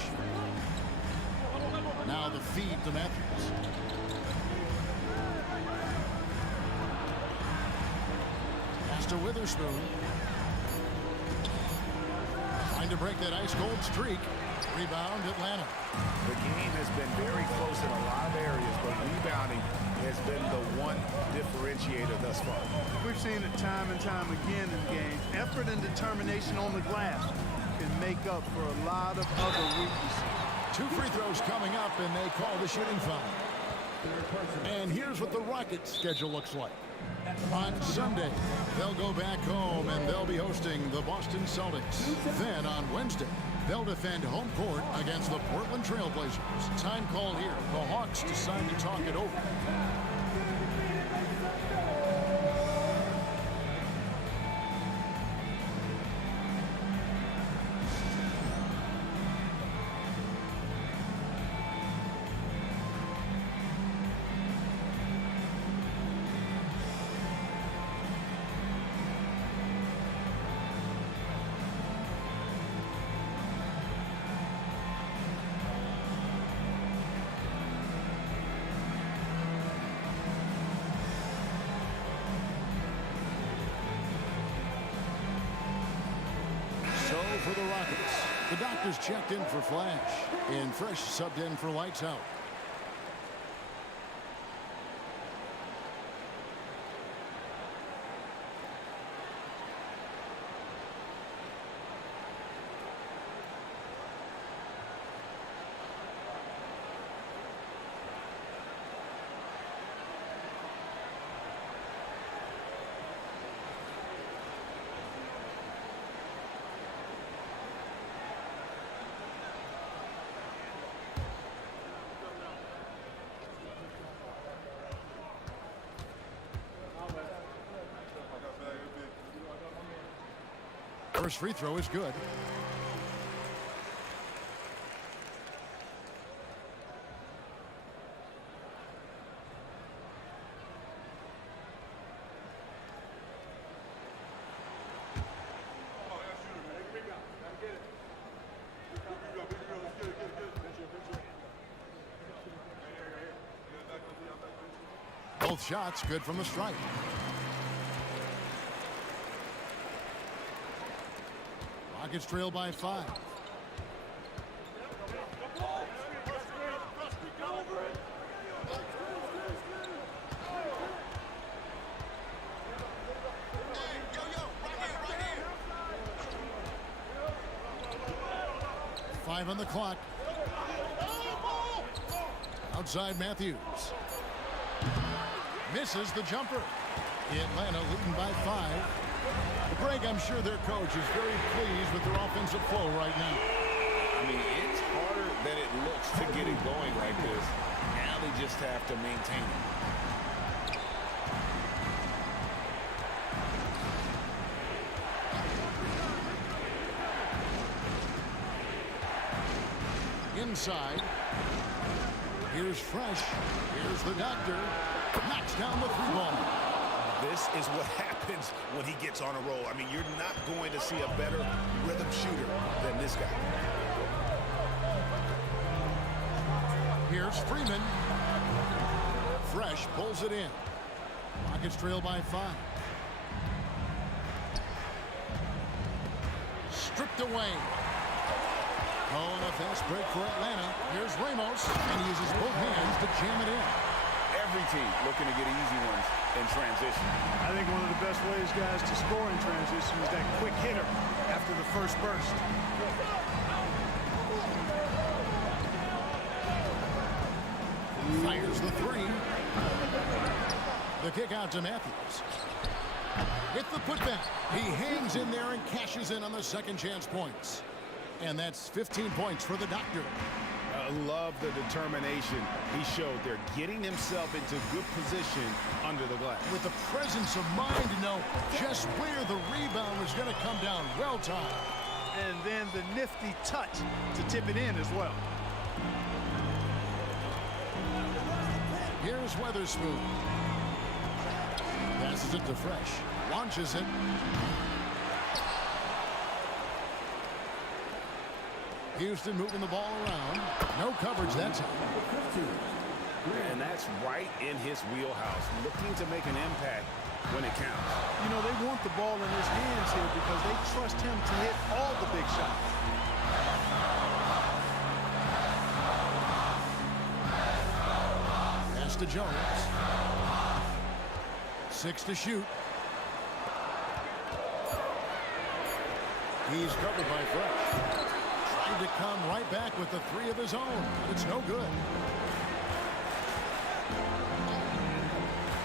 Now the feed to Matthews. Pass to Witherspoon. Trying to break that ice-cold streak. Rebound, Atlanta. The game has been very close in a lot of areas, but rebounding has been the one differentiator thus far. We've seen it time and time again in games. Effort and determination on the glass can make up for a lot of other weaknesses. 2 free throws coming up, and they call the shooting foul. And here's what the Rockets' schedule looks like. On Sunday, they'll go back home, and they'll be hosting the Boston Celtics. Then on Wednesday, they'll defend home court against the Portland Trail Blazers. Time called here. The Hawks decide to talk it over. For the Rockets, the doctors checked in for Flash, and Fresh subbed in for lights out. First free throw is good. Both shots good from the stripe. Rockets trail by 5. Five on the clock. Outside Matthews. Misses the jumper. Atlanta leading by 5. Greg, I'm sure their coach is very pleased with their offensive flow right now. I mean, it's harder than it looks to get it going like this. Now they just have to maintain it. Inside. Here's Fresh. Here's the doctor. Knocks down the 3-ball. This is what happens when he gets on a roll. I mean, you're not going to see a better rhythm shooter than this guy. Here's Freeman. Fresh pulls it in. Rockets trail by 5. Stripped away. Oh, and a fast break for Atlanta. Here's Ramos, and he uses both hands to jam it in. Every team looking to get easy ones in transition. I think one of the best ways, guys, to score in transition is that quick hitter after the first burst. Fires the 3. The kick out to Matthews. With the putback, he hangs in there and cashes in on the second chance points. And that's 15 points for the doctor. I love the determination he showed there, getting himself into good position under the glass. With the presence of mind to know just where the rebound was going to come down. Well timed. And then the nifty touch to tip it in as well. Here's Weatherspoon. Passes it to Fresh. Launches it. Houston moving the ball around. No coverage that time. And that's right in his wheelhouse, looking to make an impact when it counts. You know, they want the ball in his hands here because they trust him to hit all the big shots. Pass to Jones. 6 to shoot. He's covered by Fresh. Trying to come right back with the 3 of his own, but it's no good.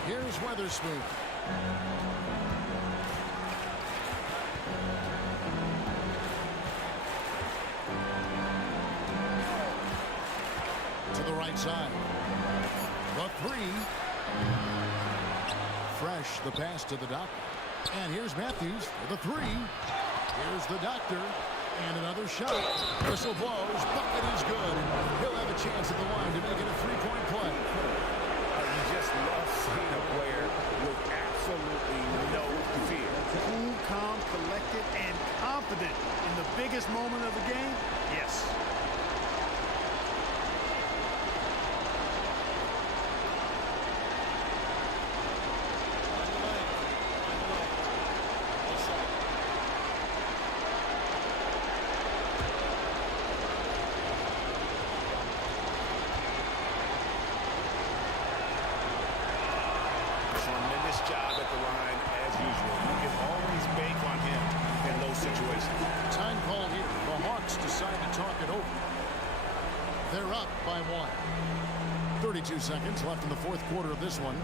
Here's Weatherspoon. To the right side. The 3. Fresh, the pass to the doctor. And here's Matthews for the 3. Here's the doctor. And another shot. Whistle blows. Bucket is good. He'll have a chance at the line to make it a 3-point play. You just love seeing a player with absolutely no fear. Cool, calm, collected, and confident in the biggest moment of the game. Yes. Job at the line as usual. You can always bank on him in those situations. Time call here. The Hawks decide to talk it over. They're up by 1. 32 seconds left in the fourth quarter of this one.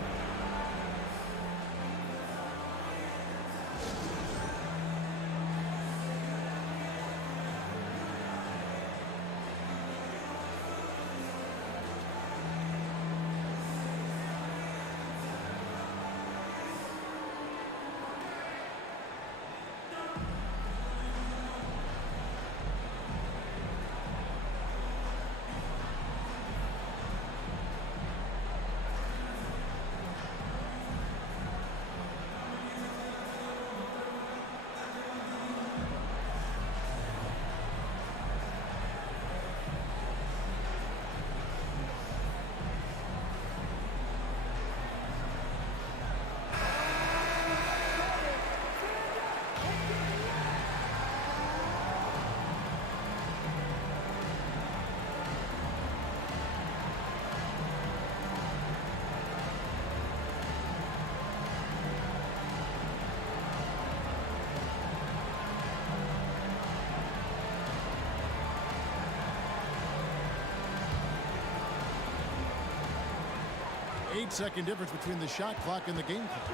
8-second difference between the shot clock and the game clock.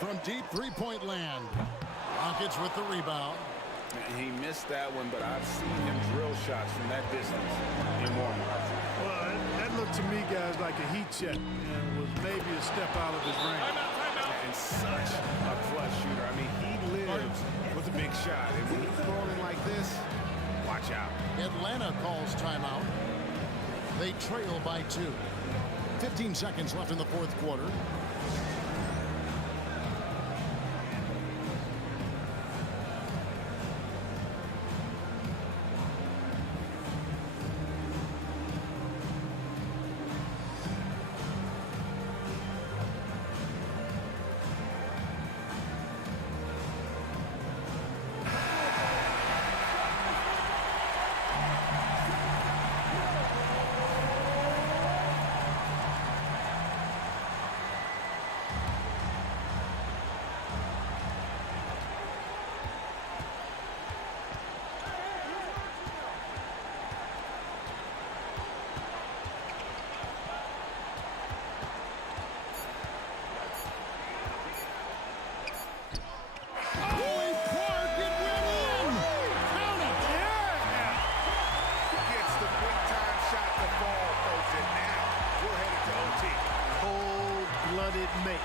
From deep three-point land. Rockets with the rebound. He missed that one, but I've seen him drill shots from that distance in warm-up. Well, that looked to me, guys, like a heat check and was maybe a step out of his range. And such a clutch shooter. I mean, he lives with a big shot. And when he's rolling like this, watch out. Atlanta calls timeout. They trail by 2. 15 seconds left in the fourth quarter.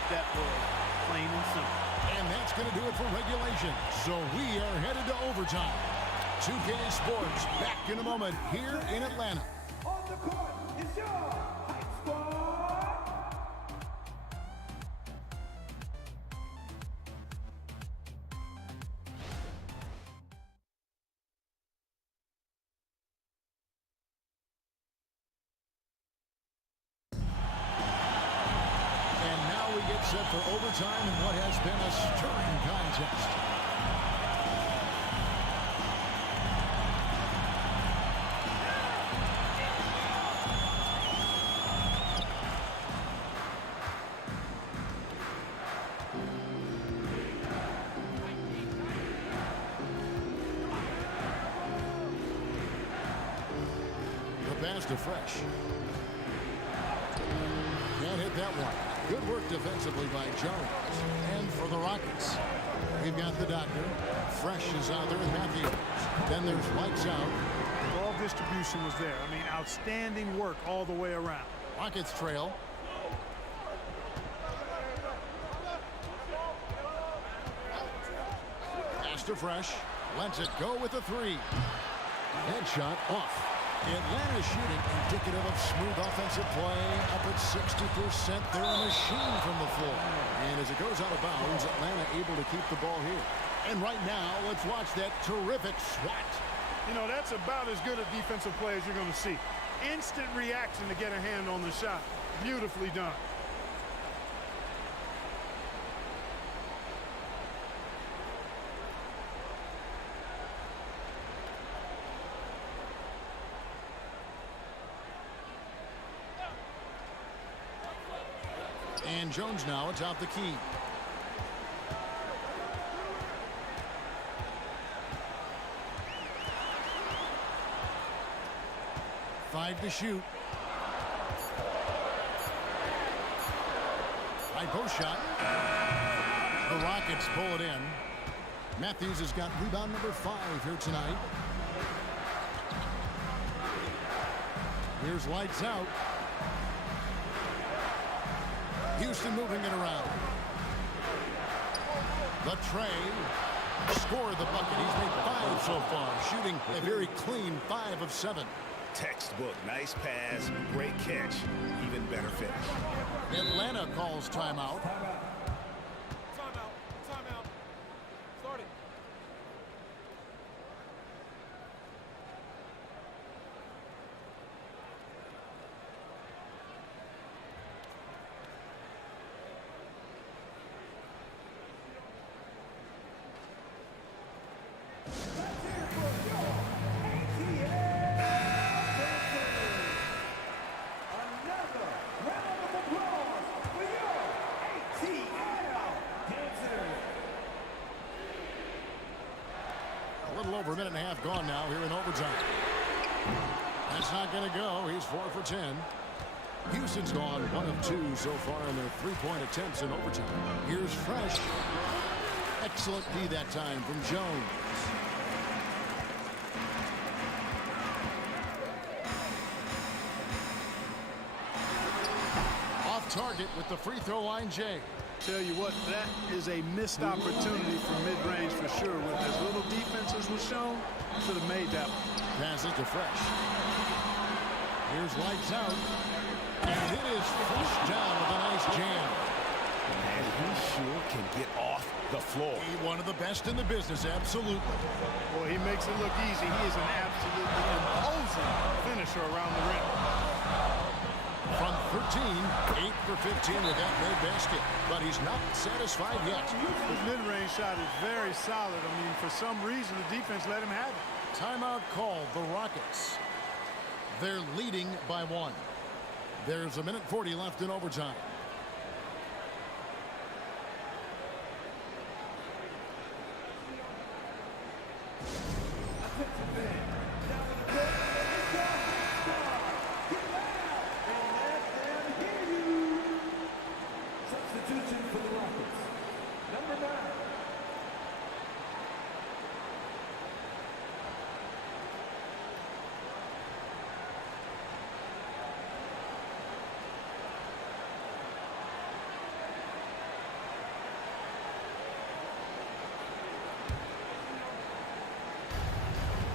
That was plain and simple. And that's going to do it for regulation. So we are headed to overtime. 2K Sports back in a moment here in Atlanta. On the court is your Hype Squad. Set for overtime in what has been a stirring contest. The pass to Fresh. Can't hit that one. Good work defensively by Jones. And for the Rockets, we've got the doctor. Fresh is out there with Matthews. Then there's lights out. Ball distribution was there. I mean, outstanding work all the way around. Rockets trail. Pass to Fresh. Lets it go with a 3. Headshot off. Atlanta shooting indicative of smooth offensive play, up at 60%. They're a machine from the floor. And as it goes out of bounds, Atlanta able to keep the ball here. And right now, let's watch that terrific swat. You know, that's about as good a defensive play as you're going to see. Instant reaction to get a hand on the shot. Beautifully done. And Jones now atop the key. Five to shoot. High post shot. The Rockets pull it in. Matthews has got rebound number 5 here tonight. Here's lights out. Houston moving it around. The tray. Score the bucket. He's made 5 so far. Shooting a very clean 5 of 7. Textbook. Nice pass. Great catch. Even better finish. Atlanta calls timeout. Timeout. Starting. Over a minute and a half gone now here in overtime. That's not going to go. He's 4 for 10. Houston's gone 1 of 2 so far in their three-point attempts in overtime. Here's Fresh. Excellent D that time from Jones. Off target with the free throw line, Jay. Tell you what, that is a missed opportunity for mid-range for sure. With as little defense as was shown, should have made that one. Pass it to Fresh. Here's lights out. And it is Fresh down with a nice jam. And he sure can get off the floor. One of the best in the business, absolutely. Boy, he makes it look easy. He is an absolutely imposing finisher around the rim. From 13, 8 for 15 with that made basket. But he's not satisfied yet. His mid-range shot is very solid. I mean, for some reason, the defense let him have it. Timeout called, the Rockets. They're leading by 1. There's 1:40 left in overtime. Substitution for the Rockets. Number 9.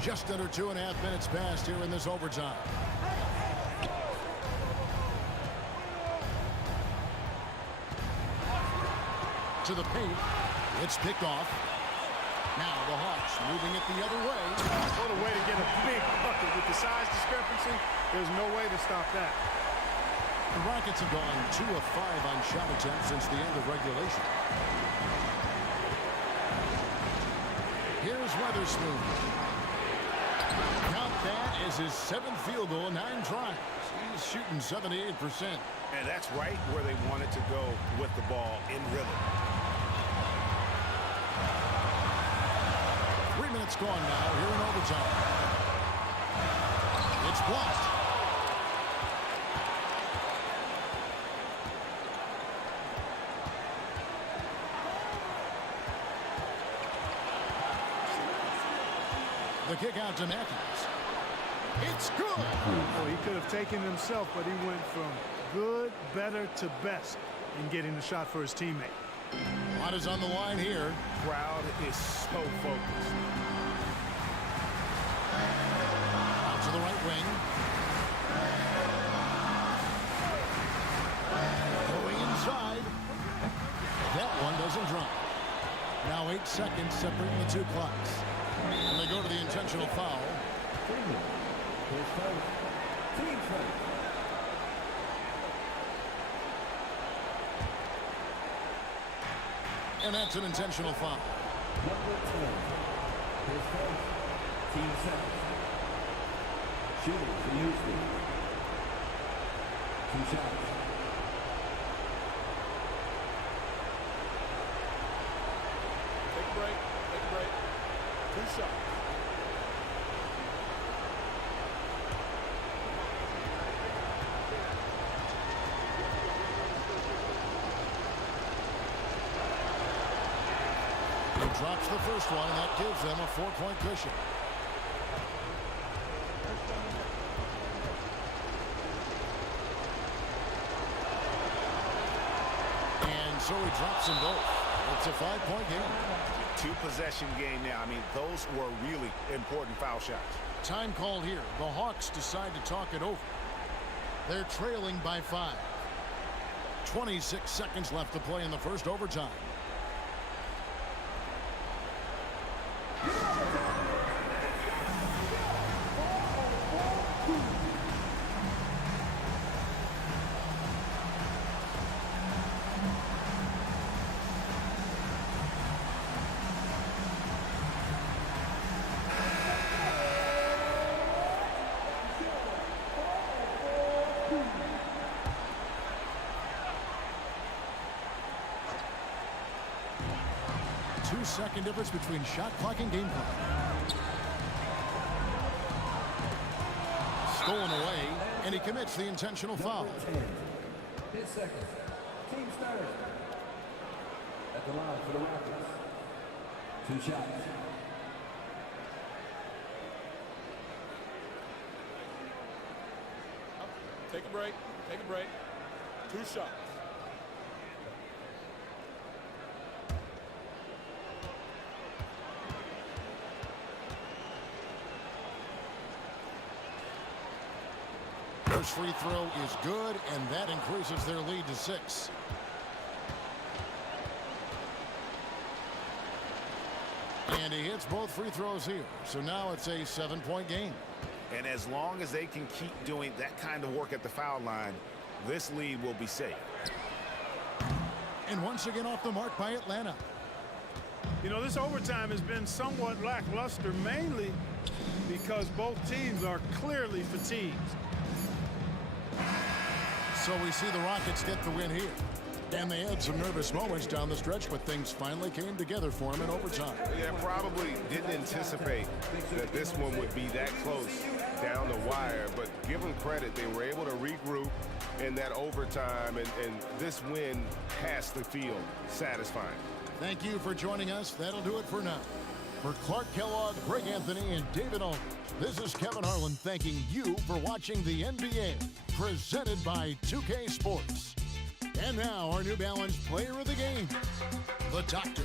Just under 2.5 minutes passed here in this overtime. To the paint. It's picked off. Now the Hawks moving it the other way. What a way to get a big bucket. With the size discrepancy, there's no way to stop that. The Rockets have gone 2 of 5 on shot attempts since the end of regulation. Here's Weatherspoon. Count that as his 7th field goal in 9 tries. He's shooting 78%. And that's right where they wanted to go with the ball in rhythm. 3 minutes gone now here in overtime. It's blocked. The kick out to Matthews. It's good. Oh, he could have taken it himself, but he went from good, better to best in getting the shot for his teammate. Lot is on the line here. Crowd is so focused. Out to the right wing. Going inside. That one doesn't drop. Now 8 seconds separating the 2 clocks. And they go to the intentional foul. Team first. And that's an intentional foul. Number 10. His first. Team second. Shooting for Houston. 2 shots. Take a break. Take a break. 2 shots. He drops the first one, and that gives them a 4-point cushion. And so he drops them both. It's a 5-point game. 2-possession game now. I mean, those were really important foul shots. Time called here. The Hawks decide to talk it over. They're trailing by 5. 26 seconds left to play in the first overtime. Two-second difference between shot clock and game clock. Stolen away. And he commits the intentional foul. 10 seconds. Team starter. At the line for the Rockets. 2 shots. Take a break. Take a break. 2 shots. First free throw is good, and that increases their lead to 6. And he hits both free throws here. So now it's a 7-point game. And as long as they can keep doing that kind of work at the foul line, this lead will be safe. And once again off the mark by Atlanta. You know, this overtime has been somewhat lackluster, mainly because both teams are clearly fatigued. So we see the Rockets get the win here. And they had some nervous moments down the stretch, but things finally came together for them in overtime. Yeah, probably didn't anticipate that this one would be that close down the wire, but give them credit. They were able to regroup in that overtime, and this win has to feel satisfying. Thank you for joining us. That'll do it for now. For Clark Kellogg, Greg Anthony, and David Aldridge, this is Kevin Harlan thanking you for watching the NBA, presented by 2K Sports. And now our New Balance player of the game, the Doctor.